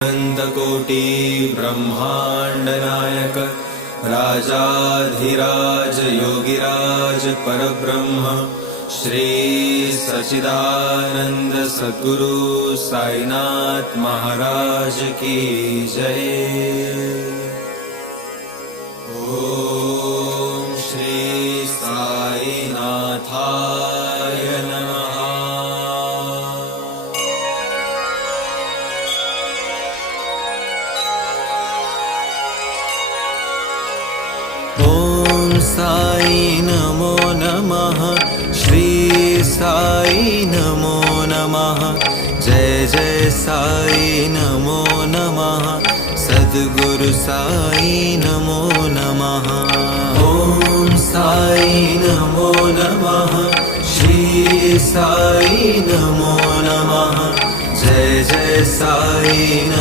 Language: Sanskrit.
अनन्तकोटि ब्रह्मांड नायक राजाधिराज योगिराज परब्रह्म श्री सच्चिदानंद सद्गुरु साईनाथ महाराज की जय। ओम श्री साईनाथाय नमः। ओम साई नमो नमः। श्री साई नमो नमः। जय जय साई नमो नमः। सद्गुरु साई नमो नमः। ओम साई नमो नमः। श्री साई नमो नमः। जय जय साई नमः।